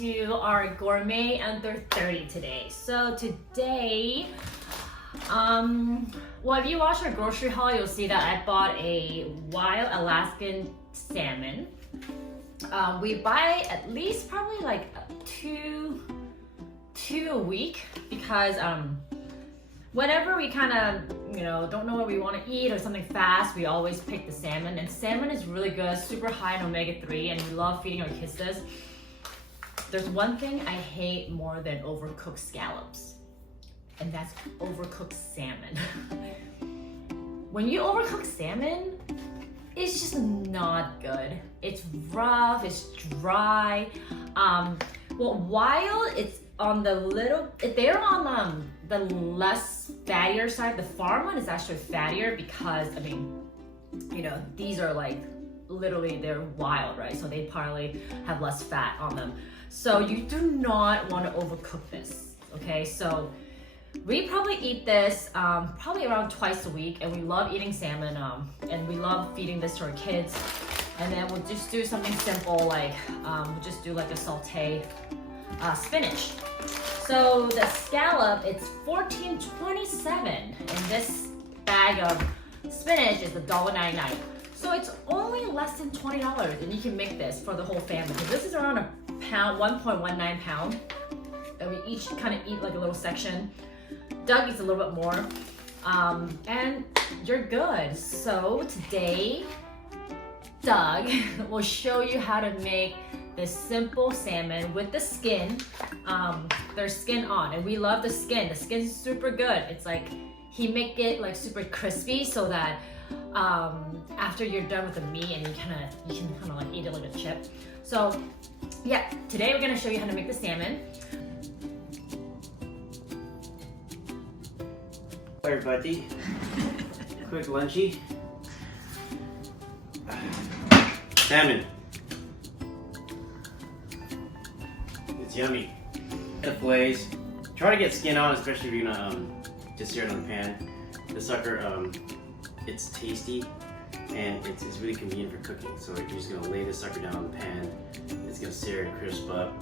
to our gourmet under 30 today. So today, well, if you watch our grocery haul, you'll see that I bought a wild Alaskan salmon. We buy at least probably like two a week because whenever we kind of, don't know what we want to eat or something fast, we always pick the salmon. And salmon is really good, super high in omega-3, and we love feeding our kids this. There's one thing I hate more than overcooked scallops, and that's overcooked salmon. When you overcook salmon, it's just not good. It's rough, it's dry. Well, while it's on the they're on the less fattier side. The farm one is actually fattier because, these are like, literally they're wild, right? So they probably have less fat on them. So you do not want to overcook this, okay? So we probably eat this probably around twice a week, and we love eating salmon, and we love feeding this to our kids. And then we'll just do something simple like, we'll just do like a saute spinach. So the scallop, it's $14.27, and this bag of spinach is $1.99. So it's only less than $20, and you can make this for the whole family. So this is around a pound, 1.19 pound, and we each kind of eat like a little section. Doug eats a little bit more, and you're good. So today, Doug will show you how to make this simple salmon with the skin, there's skin on, and we love the skin. The skin's super good. It's like, he make it like super crispy so that after you're done with the meat, and you can kind of like eat it like a chip. So yeah, today we're gonna show you how to make the salmon. Hi everybody, quick lunchy. Salmon. It's yummy. The fillets. Try to get skin on, especially if you're gonna just sear it on the pan. The sucker, it's tasty and it's really convenient for cooking. So you're just gonna lay the sucker down on the pan. It's gonna sear and crisp up,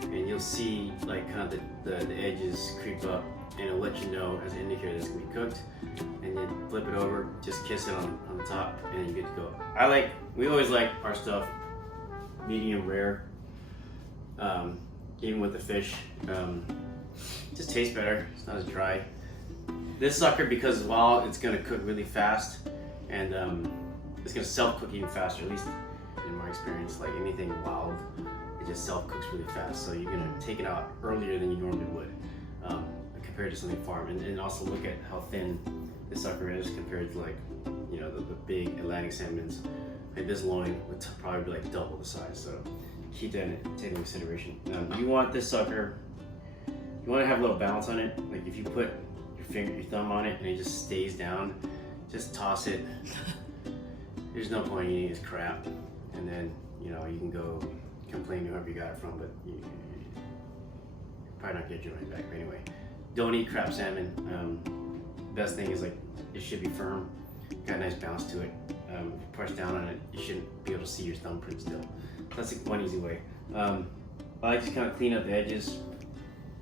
and you'll see like kind of the edges creep up, and it'll let you know as an indicator that it's gonna be cooked. And then flip it over, just kiss it on the top, and then you're good to go. We always like our stuff medium rare. Even with the fish, just tastes better. It's not as dry. This sucker, because while it's gonna cook really fast, and it's gonna self-cook even faster, at least in my experience. Like anything wild, it just self-cooks really fast. So you're gonna take it out earlier than you normally would, compared to something farm. And also look at how thin this sucker is compared to like, the big Atlantic salmons. Like this loin would probably be like double the size. So keep that into consideration. You want this sucker, you want to have a little balance on it. Like if you put your thumb on it and it just stays down, just toss it. There's no point in eating this crap. And then, you can go complain to whoever you got it from, but you probably not get your money back. But anyway, don't eat crap salmon. Best thing is like, it should be firm, got a nice balance to it. If you press down on it, you shouldn't be able to see your thumbprint still. That's like one easy way. I like to kind of clean up the edges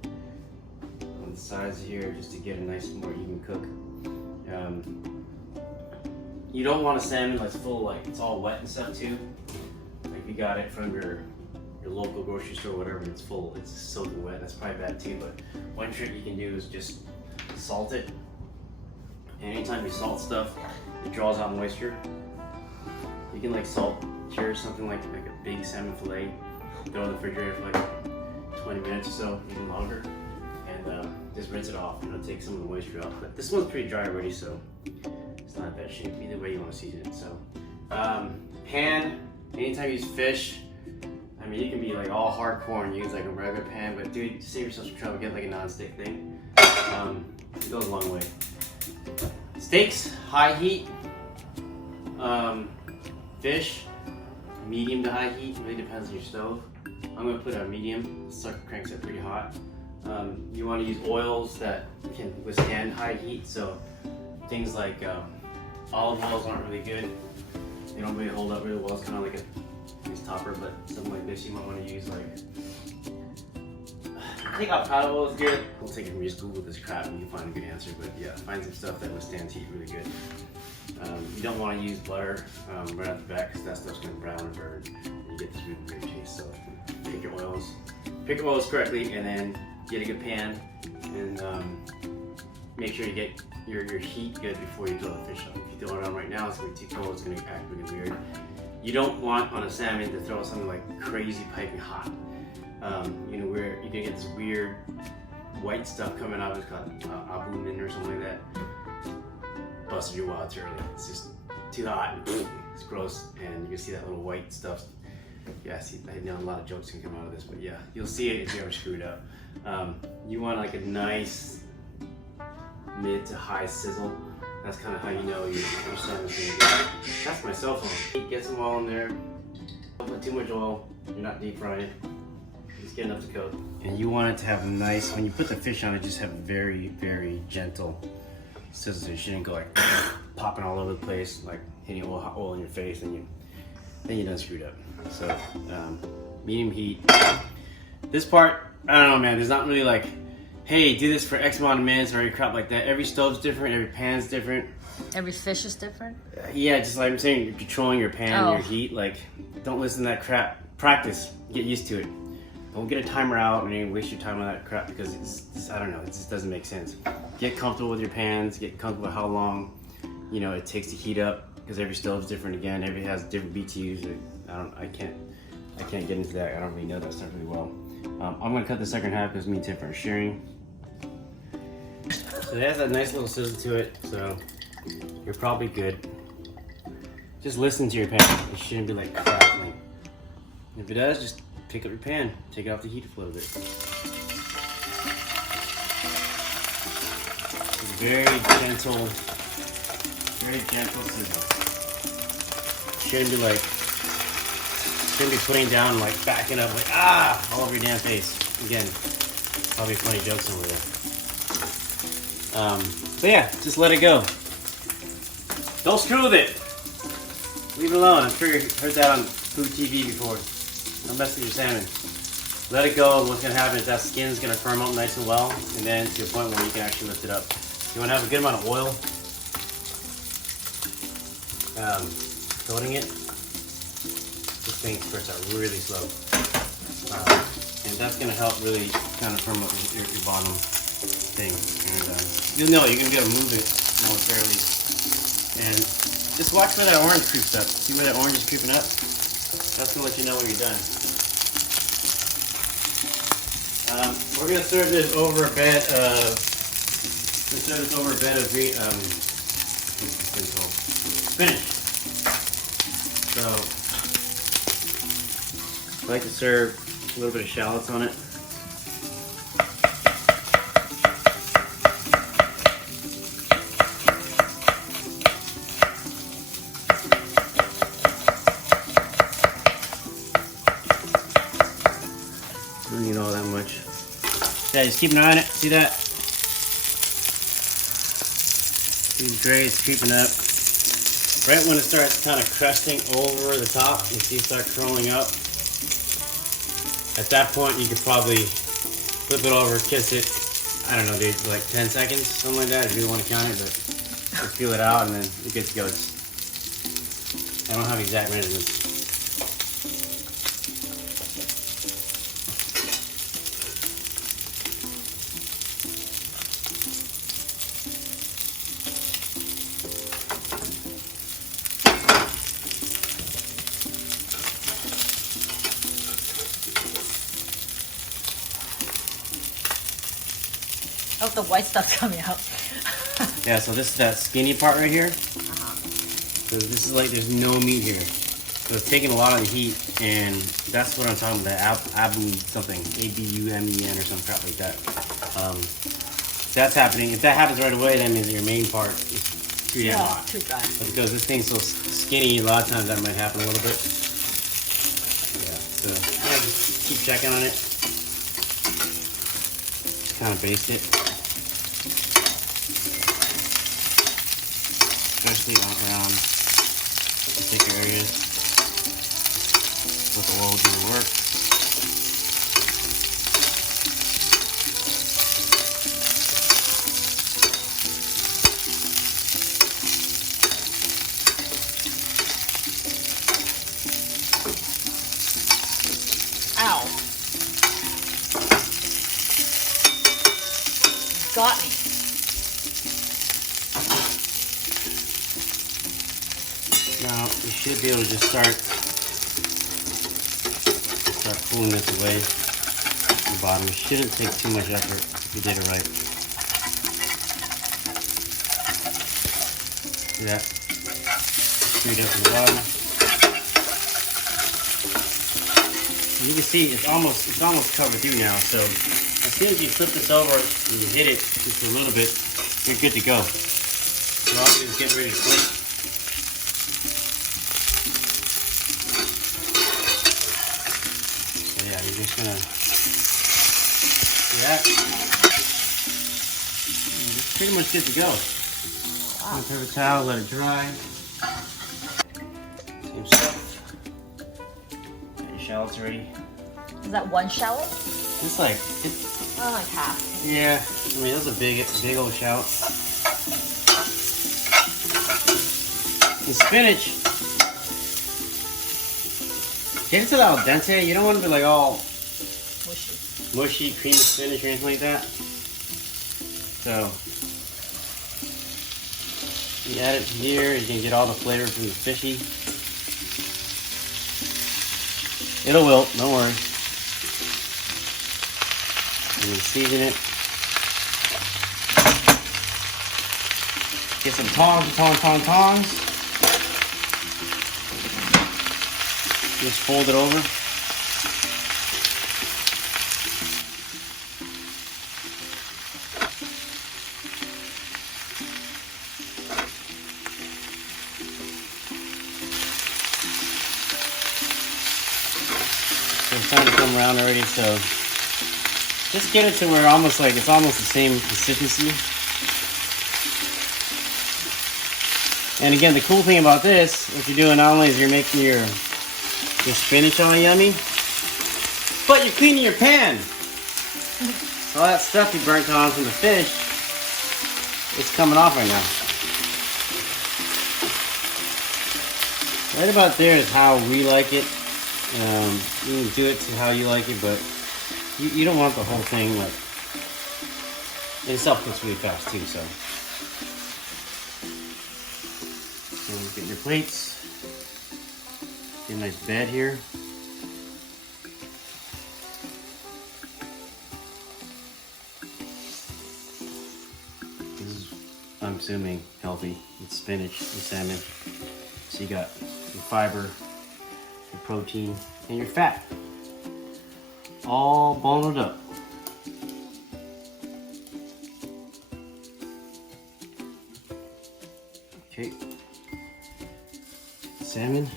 on the sides here just to get a nice, more even cook. You don't want a salmon that's full, like it's all wet and stuff too. Like you got it from your local grocery store, or whatever, it's full, it's soaking wet. That's probably bad too. But one trick you can do is just salt it. And anytime you salt stuff, it draws out moisture. You can like salt cure something like a big salmon fillet, throw it in the refrigerator for like 20 minutes or so, even longer, and just rinse it off, and it'll take some of the moisture off. But this one's pretty dry already, so it's not in bad shape. Either way you want to season it. So pan, anytime you use fish, you can be like all hardcore and use like a regular pan, but dude, save yourself some trouble, get like a non-stick thing. It goes a long way. Steaks, high heat. Fish, medium to high heat, really depends on your stove. I'm gonna put a medium, the sucker cranks it pretty hot. You wanna use oils that can withstand high heat, so things like olive oils aren't really good. They don't really hold up really well. It's kind of like a nice topper, but something like this you might wanna use like take avocado oil is good. We'll take it from just Google this crap and you can find a good answer. But yeah, find some stuff that withstands heat really good. You don't want to use butter right off the bat because that stuff's going to brown and burn. And you get this really weird taste. So pick your oils correctly, and then get a good pan and make sure you get your heat good before you throw the fish on. If you throw it on right now, it's going to be too cold. It's going to act really weird. You don't want on a salmon to throw something like crazy piping hot. You know, where you're gonna get this weird white stuff coming out. It's called albumin or something like that. Busted your wild turtle. It's just too hot and it's gross, and you can see that little white stuff. Yeah, see, I know a lot of jokes can come out of this, but yeah, you'll see it if you ever screw it up. You want like a nice mid to high sizzle. That's kind of how you know your salmon's gonna go. That's my cell phone. Get some oil in there. Don't put too much oil. You're not deep frying it. Just get enough to coat. And you want it to have a when you put the fish on it, just have a very, very gentle sizzle. So you shouldn't go like popping all over the place, like hitting oil in your face, and then you done screwed up. So medium heat. This part, I don't know, man. There's not really like, hey, do this for X amount of minutes or any crap like that. Every stove's different, every pan's different. Every fish is different? Yeah, just like I'm saying, you're controlling your pan, your heat. Like, don't listen to that crap. Practice. Get used to it. Don't get a timer out and then waste your time on that crap because it's I don't know, it just doesn't make sense. Get comfortable with your pans. Get comfortable with how long, you know, it takes to heat up because every stove's different again. Every has different BTUs. I can't get into that. I don't really know that stuff really well. I'm gonna cut the second half because me and Tiff are sharing. So it has that nice little sizzle to it, so you're probably good. Just listen to your pan. It shouldn't be like crackling. If it does, just pick up your pan, take it off the heat for a little bit. Very gentle sizzle. Shouldn't be putting down, like backing up, like all over your damn face. Again, probably funny jokes over there. But yeah, just let it go. Don't screw with it. Leave it alone. I'm sure you heard that on food TV before. Don't mess with your salmon. Let it go. What's gonna happen is that skin's gonna firm up nice and well, and then to a point where you can actually lift it up. You wanna have a good amount of oil coating it. This thing starts out really slow, and that's gonna help really kind of firm up your bottom thing. And you'll know you're gonna be able to move it momentarily. And just watch where that orange creeps up. See where that orange is creeping up? That's gonna let you know when you're done. We're gonna serve this over a bed of. Spinach. So I like to serve a little bit of shallots on it. Don't need all that much. Yeah, just keep an eye on it. See that? These grays creeping up. Right when it starts kind of crusting over the top, you see it start curling up. At that point, you could probably flip it over, kiss it. I don't know, dude, like 10 seconds, something like that, if you don't want to count it, but just feel it out and then you get to go. I don't have exact measurements. Oh, the white stuff's coming out. Yeah, so this is that skinny part right here. So this is like, there's no meat here. So it's taking a lot of the heat, and that's what I'm talking about, abu something, A-B-U-M-E-N or some crap like that. That's happening. If that happens right away, that means your main part is too damn hot. Too dry. But because this thing's so skinny, a lot of times that might happen a little bit. Yeah, so yeah, just keep checking on it. Just kind of baste it. Especially around particular areas. Let the oil do the work. Now you should be able to just start pulling this away from the bottom. It shouldn't take too much effort if you did it right. See that? Straight up from the bottom. You can see it's almost covered through now. So as soon as you flip this over and you hit it just a little bit, you're good to go. So all you do is get ready to flip. So yeah, you're just gonna see that. It's pretty much good to go. Wow. Paper towel, let it dry. Same stuff. Got your shallots ready. Is that one shallot? It's like half. Yeah, I mean those are big old shallots. The spinach, get it to the al dente. You don't want to be like all mushy cream of spinach or anything like that. So you add it to here, you can get all the flavor from the fishy. It'll wilt, don't worry. And then season it. Get some tongs. Just fold it over. So it's starting to come around already, so just get it to where it's almost the same consistency. And again, the cool thing about this, what you're doing not only is you're making your spinach all yummy, but you're cleaning your pan. All that stuff you burnt on from the fish, it's coming off right now. Right about there is how we like it. You can do it to how you like it, but you don't want the whole thing like. And it self-cooks really fast too, so. So get your plates. Get a nice bed here. This is, I'm assuming, healthy. It's spinach and salmon. So you got your fiber, your protein, and your fat. All bundled up. Okay. Salmon,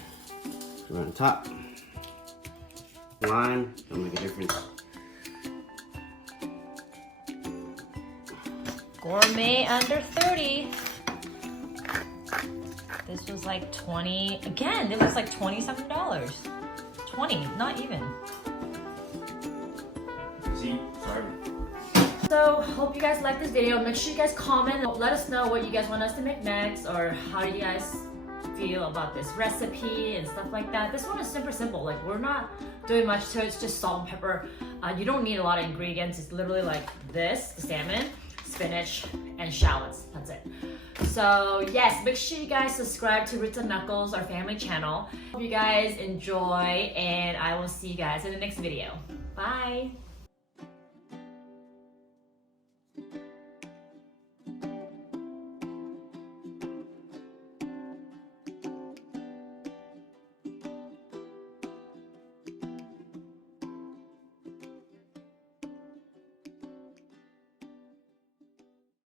put it on top. Lime, don't make a difference. Gourmet under 30. This was like 20. Again, it was like $20-something. 20, not even. See, sorry. So, hope you guys like this video. Make sure you guys comment. Let us know what you guys want us to make next, or how do you guys feel about this recipe and stuff like that. This one is super simple. Like, we're not doing much to it. It's just salt and pepper. You don't need a lot of ingredients. It's literally like this, the salmon, spinach, and shallots. That's it. So yes, make sure you guys subscribe to Ritz and Knuckles, our family channel. Hope you guys enjoy, and I will see you guys in the next video. Bye.